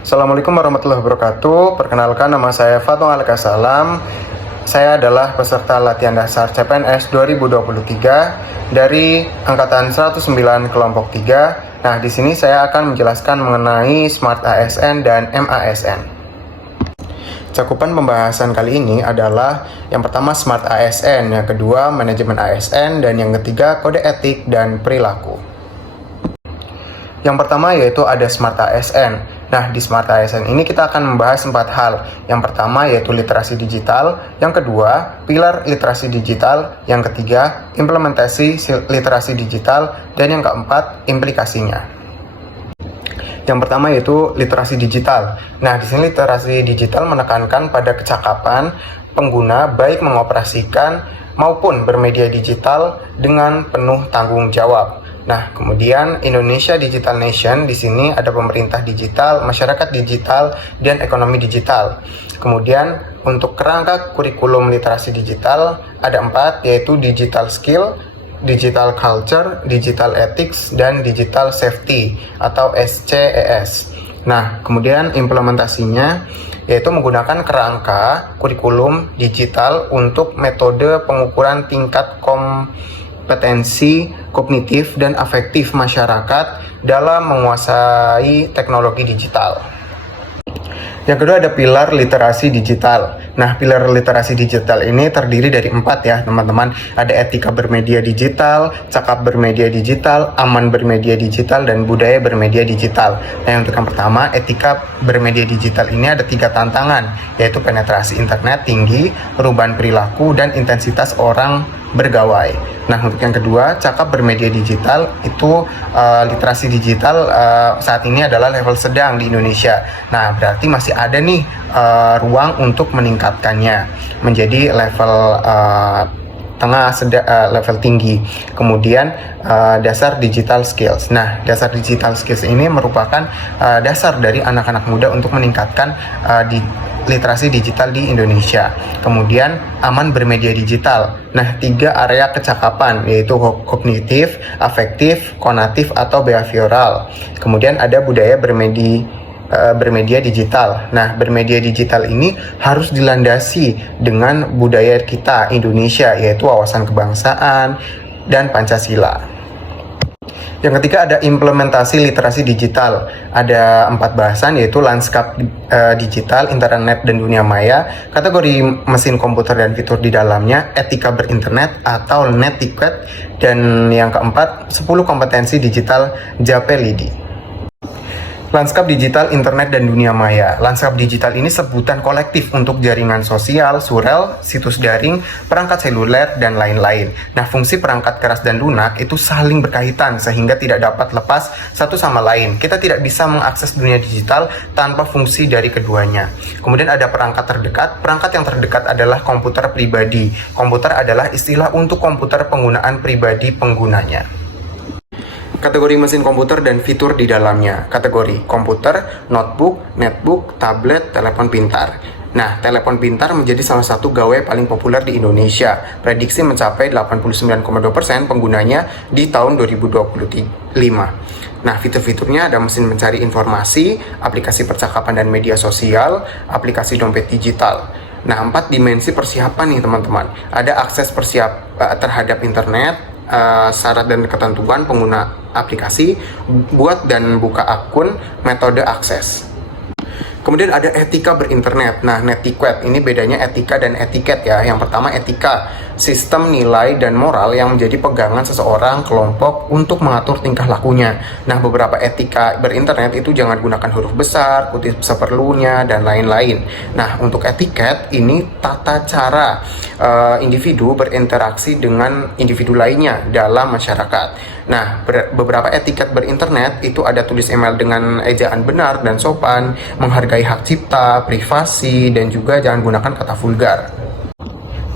Assalamualaikum warahmatullahi wabarakatuh. Perkenalkan, nama saya Fatma Alkasalam. Saya adalah peserta latihan dasar CPNS 2023 dari angkatan 109 kelompok 3. Nah, di sini saya akan menjelaskan mengenai Smart ASN dan MASN. Cakupan pembahasan kali ini adalah yang pertama Smart ASN, yang kedua manajemen ASN, dan yang ketiga kode etik dan perilaku. Yang pertama yaitu ada Smart ASN. Nah, di Smart ASN ini kita akan membahas 4 hal. Yang pertama yaitu literasi digital, yang kedua pilar literasi digital, yang ketiga implementasi literasi digital, dan yang keempat implikasinya. Yang pertama yaitu literasi digital. Nah, di sini literasi digital menekankan pada kecakapan pengguna baik mengoperasikan maupun bermedia digital dengan penuh tanggung jawab. Nah, kemudian Indonesia Digital Nation, di sini ada pemerintah digital, masyarakat digital, dan ekonomi digital. Kemudian untuk kerangka kurikulum literasi digital ada 4, yaitu digital skill, digital culture, digital ethics, dan digital safety atau SCES. Nah, kemudian implementasinya yaitu menggunakan kerangka kurikulum digital untuk metode pengukuran tingkat kompetensi kognitif dan afektif masyarakat dalam menguasai teknologi digital. Yang kedua ada pilar literasi digital. Nah, pilar literasi digital ini terdiri dari 4 ya teman-teman. Ada etika bermedia digital, cakap bermedia digital, aman bermedia digital, dan budaya bermedia digital. Nah, untuk yang pertama, etika bermedia digital ini ada 3 tantangan, yaitu penetrasi internet tinggi, perubahan perilaku, dan intensitas orang bergawai. Nah, untuk yang kedua, cakap bermedia digital itu literasi digital saat ini adalah level sedang di Indonesia. Nah, berarti masih ada nih ruang untuk meningkatkannya menjadi level tengah, level tinggi. Kemudian dasar digital skills. Nah, dasar digital skills ini merupakan dasar dari anak-anak muda untuk meningkatkan literasi digital di Indonesia. Kemudian aman bermedia digital. Nah, 3 area kecakapan yaitu kognitif, afektif, konatif atau behavioral. Kemudian ada budaya bermedia digital. Nah, bermedia digital ini harus dilandasi dengan budaya kita Indonesia, yaitu wawasan kebangsaan dan Pancasila. Yang ketiga ada implementasi literasi digital. Ada 4 bahasan yaitu lanskap digital, internet dan dunia maya, kategori mesin komputer dan fitur di dalamnya, etika berinternet atau netiquette, dan yang keempat 10 kompetensi digital JAPELIDI. Lanskap digital, internet, dan dunia maya. Lanskap digital ini sebutan kolektif untuk jaringan sosial, surel, situs daring, perangkat seluler, dan lain-lain. Nah, fungsi perangkat keras dan lunak itu saling berkaitan sehingga tidak dapat lepas satu sama lain. Kita tidak bisa mengakses dunia digital tanpa fungsi dari keduanya. Kemudian ada perangkat terdekat. Perangkat yang terdekat adalah komputer pribadi. Komputer adalah istilah untuk komputer penggunaan pribadi penggunanya. Kategori mesin komputer dan fitur di dalamnya. Kategori komputer, notebook, netbook, tablet, telepon pintar. Nah, telepon pintar menjadi salah satu gawai paling populer di Indonesia. Prediksi mencapai 89,2% penggunanya di tahun 2025. Nah, fitur-fiturnya ada mesin mencari informasi, aplikasi percakapan dan media sosial, aplikasi dompet digital. Nah, 4 dimensi persiapan nih teman-teman. Ada akses terhadap internet, syarat dan ketentuan pengguna aplikasi, buat dan buka akun, metode akses. Kemudian ada etika berinternet. Nah, netiquette ini bedanya etika dan etiket ya. Yang pertama etika, sistem nilai dan moral yang menjadi pegangan seseorang, kelompok untuk mengatur tingkah lakunya. Nah, beberapa etika berinternet itu jangan gunakan huruf besar, kutip seperlunya, dan lain-lain. Nah, untuk etiket ini tata cara individu berinteraksi dengan individu lainnya dalam masyarakat. Nah, beberapa etiket berinternet itu ada tulis email dengan ejaan benar dan sopan, menghargai hak cipta, privasi, dan juga jangan gunakan kata vulgar.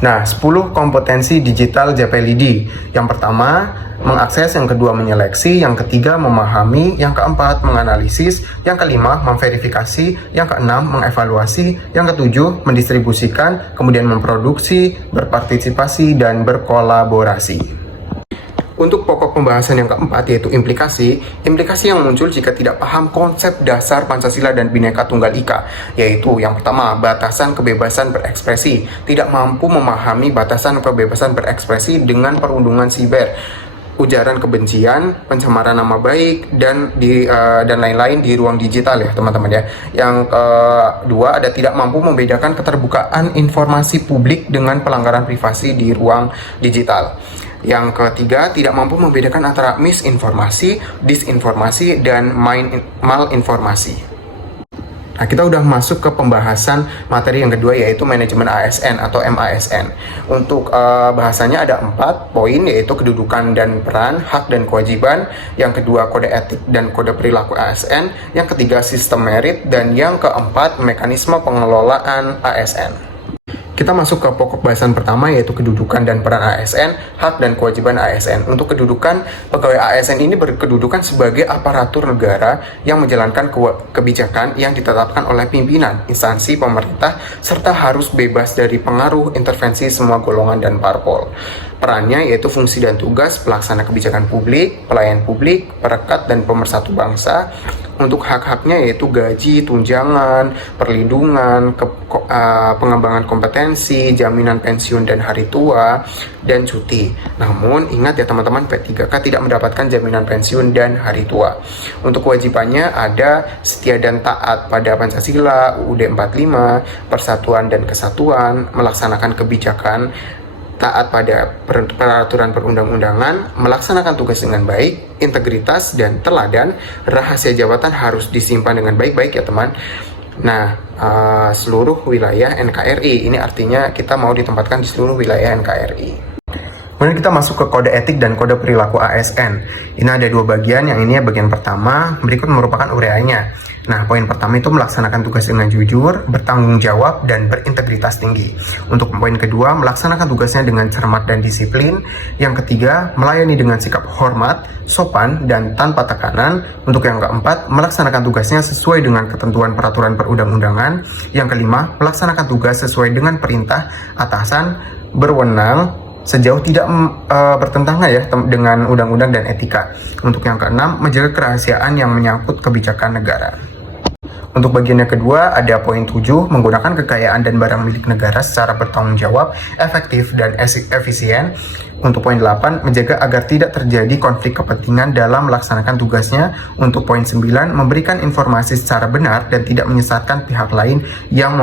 Nah, 10 kompetensi digital JAPELIDI. Yang pertama, mengakses, yang kedua menyeleksi, yang ketiga memahami, yang keempat menganalisis, yang kelima memverifikasi, yang keenam mengevaluasi, yang ketujuh mendistribusikan, kemudian memproduksi, berpartisipasi, dan berkolaborasi. Untuk pokok pembahasan yang keempat yaitu implikasi yang muncul jika tidak paham konsep dasar Pancasila dan Bhinneka Tunggal Ika, yaitu yang pertama, batasan kebebasan berekspresi, tidak mampu memahami batasan kebebasan berekspresi dengan perundungan siber, ujaran kebencian, pencemaran nama baik, dan lain-lain di ruang digital ya teman-teman ya. Yang kedua, ada tidak mampu membedakan keterbukaan informasi publik dengan pelanggaran privasi di ruang digital. Yang ketiga, tidak mampu membedakan antara misinformasi, disinformasi, dan malinformasi. Nah, kita udah masuk ke pembahasan materi yang kedua yaitu manajemen ASN atau MASN. Untuk bahasanya ada 4 poin yaitu kedudukan dan peran, hak dan kewajiban. Yang kedua, kode etik dan kode perilaku ASN. Yang ketiga, sistem merit. Dan yang keempat, mekanisme pengelolaan ASN. Kita masuk ke pokok bahasan pertama yaitu kedudukan dan peran ASN, hak dan kewajiban ASN. Untuk kedudukan, pegawai ASN ini berkedudukan sebagai aparatur negara yang menjalankan kebijakan yang ditetapkan oleh pimpinan instansi pemerintah serta harus bebas dari pengaruh intervensi semua golongan dan parpol. Perannya yaitu fungsi dan tugas pelaksana kebijakan publik, pelayan publik, perekat dan pemersatu bangsa. Untuk hak-haknya yaitu gaji, tunjangan, perlindungan, pengembangan kompetensi, jaminan pensiun dan hari tua, dan cuti. Namun ingat ya teman-teman, P3K tidak mendapatkan jaminan pensiun dan hari tua. Untuk kewajibannya ada setia dan taat pada Pancasila, UUD 45, Persatuan dan Kesatuan, melaksanakan kebijakan, taat pada peraturan perundang-undangan, melaksanakan tugas dengan baik, integritas dan teladan, rahasia jabatan harus disimpan dengan baik-baik ya teman. Nah, seluruh wilayah NKRI, ini artinya kita mau ditempatkan di seluruh wilayah NKRI. Kemudian kita masuk ke kode etik dan kode perilaku ASN. Ini ada 2 bagian, yang ini bagian pertama, berikut merupakan ureanya. Nah, poin pertama itu melaksanakan tugas dengan jujur, bertanggung jawab, dan berintegritas tinggi. Untuk poin kedua, melaksanakan tugasnya dengan cermat dan disiplin. Yang ketiga, melayani dengan sikap hormat, sopan, dan tanpa tekanan. Untuk yang keempat, melaksanakan tugasnya sesuai dengan ketentuan peraturan perundang-undangan. Yang kelima, melaksanakan tugas sesuai dengan perintah atasan berwenang sejauh tidak bertentangan ya dengan undang-undang dan etika. Untuk yang keenam, menjaga kerahasiaan yang menyangkut kebijakan negara. Untuk bagian yang kedua ada poin 7, menggunakan kekayaan dan barang milik negara secara bertanggung jawab, efektif, dan efisien. Untuk poin 8, menjaga agar tidak terjadi konflik kepentingan dalam melaksanakan tugasnya. Untuk poin 9, memberikan informasi secara benar dan tidak menyesatkan pihak lain yang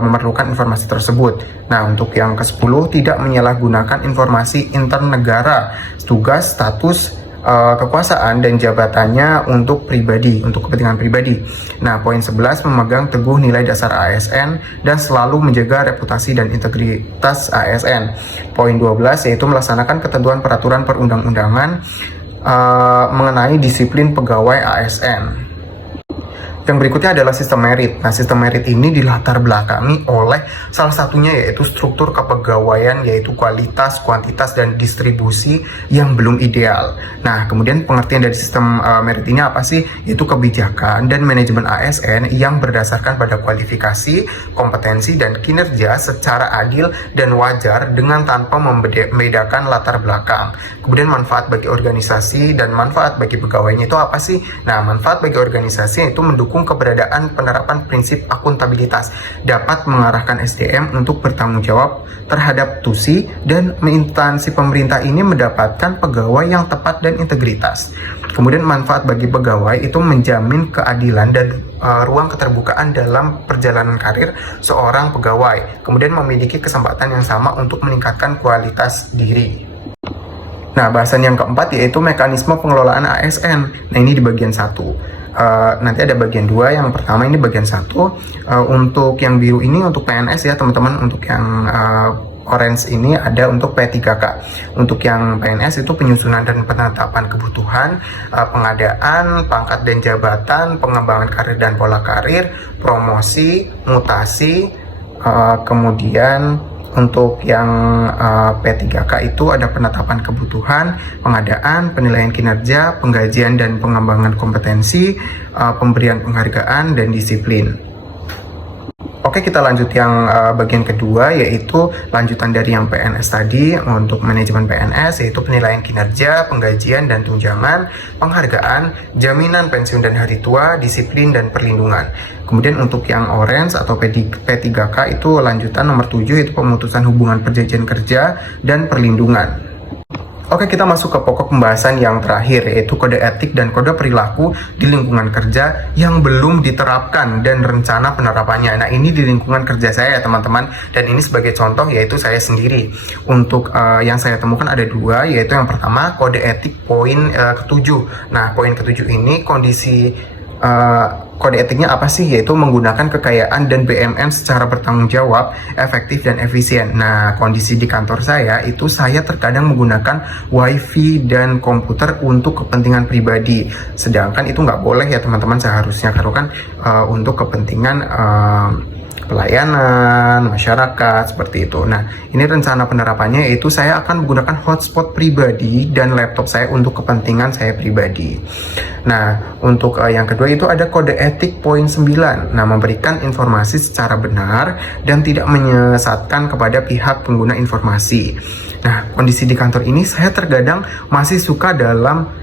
memerlukan informasi tersebut. Nah, untuk yang ke-10, tidak menyalahgunakan informasi intern negara, tugas, status, kekuasaan dan jabatannya untuk pribadi, untuk kepentingan pribadi. Nah, poin 11 memegang teguh nilai dasar ASN dan selalu menjaga reputasi dan integritas ASN. Poin 12 yaitu melaksanakan ketentuan peraturan perundang-undangan mengenai disiplin pegawai ASN. Yang berikutnya adalah sistem merit. Nah, sistem merit ini dilatar belakangi oleh salah satunya yaitu struktur kepegawaian, yaitu kualitas, kuantitas, dan distribusi yang belum ideal. Nah, kemudian pengertian dari sistem merit ini apa sih? Yaitu kebijakan dan manajemen ASN yang berdasarkan pada kualifikasi, kompetensi, dan kinerja secara adil dan wajar dengan tanpa membedakan latar belakang. Kemudian manfaat bagi organisasi dan manfaat bagi pegawainya itu apa sih? Nah, manfaat bagi organisasi itu mendukung keberadaan penerapan prinsip akuntabilitas, dapat mengarahkan SDM untuk bertanggung jawab terhadap tusi, dan instansi pemerintah ini mendapatkan pegawai yang tepat dan integritas. Kemudian manfaat bagi pegawai itu menjamin keadilan dan ruang keterbukaan dalam perjalanan karir seorang pegawai, kemudian memiliki kesempatan yang sama untuk meningkatkan kualitas diri. Nah, bahasan yang keempat yaitu mekanisme pengelolaan ASN. Nah, ini di bagian 1. Nanti ada bagian 2, yang pertama ini bagian 1. Untuk yang biru ini untuk PNS ya teman-teman. Untuk yang orange ini ada untuk P3K. Untuk yang PNS itu penyusunan dan penetapan kebutuhan, pengadaan, pangkat dan jabatan, pengembangan karir dan pola karir, promosi, mutasi, kemudian untuk yang P3K itu ada penetapan kebutuhan, pengadaan, penilaian kinerja, penggajian dan pengembangan kompetensi, pemberian penghargaan, dan disiplin. Oke, kita lanjut yang bagian kedua, yaitu lanjutan dari yang PNS tadi. Untuk manajemen PNS, yaitu penilaian kinerja, penggajian dan tunjangan, penghargaan, jaminan pensiun dan hari tua, disiplin dan perlindungan. Kemudian untuk yang orange atau P3K itu lanjutan nomor 7, yaitu pemutusan hubungan perjanjian kerja dan perlindungan. Oke, kita masuk ke pokok pembahasan yang terakhir, yaitu kode etik dan kode perilaku di lingkungan kerja yang belum diterapkan dan rencana penerapannya. Nah, ini di lingkungan kerja saya ya teman-teman, dan ini sebagai contoh yaitu saya sendiri. Untuk yang saya temukan ada 2, yaitu yang pertama kode etik poin ke-7. Nah, poin ke-7 ini kondisi kode etiknya apa sih? Yaitu menggunakan kekayaan dan BMN secara bertanggung jawab, efektif dan efisien. Nah, kondisi di kantor saya itu saya terkadang menggunakan wifi dan komputer untuk kepentingan pribadi. Sedangkan itu nggak boleh ya teman-teman, seharusnya karena kan untuk kepentingan pelayanan masyarakat seperti itu. Nah, ini rencana penerapannya yaitu saya akan menggunakan hotspot pribadi dan laptop saya untuk kepentingan saya pribadi. Nah, untuk yang kedua itu ada kode etik poin 9. Nah, memberikan informasi secara benar dan tidak menyesatkan kepada pihak pengguna informasi. Nah, kondisi di kantor ini saya terkadang masih suka dalam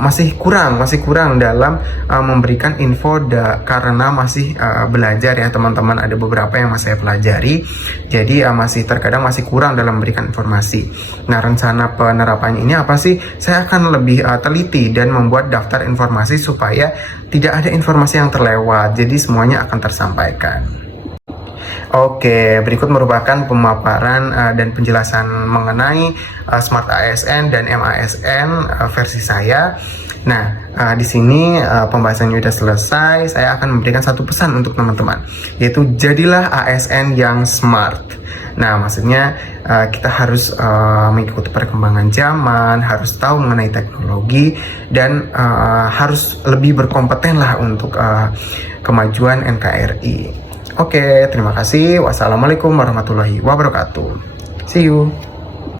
masih kurang dalam memberikan info karena masih belajar ya teman-teman. Ada beberapa yang masih saya pelajari, jadi terkadang masih kurang dalam memberikan informasi. Nah, rencana penerapannya ini apa sih? Saya akan lebih teliti dan membuat daftar informasi supaya tidak ada informasi yang terlewat, jadi semuanya akan tersampaikan. Oke, berikut merupakan pemaparan dan penjelasan mengenai Smart ASN dan MASN versi saya. Nah, di sini pembahasannya sudah selesai. Saya akan memberikan satu pesan untuk teman-teman, yaitu jadilah ASN yang smart. Nah, maksudnya kita harus mengikuti perkembangan zaman, harus tahu mengenai teknologi, dan harus lebih berkompeten lah untuk kemajuan NKRI. Oke, terima kasih. Wassalamualaikum warahmatullahi wabarakatuh. See you.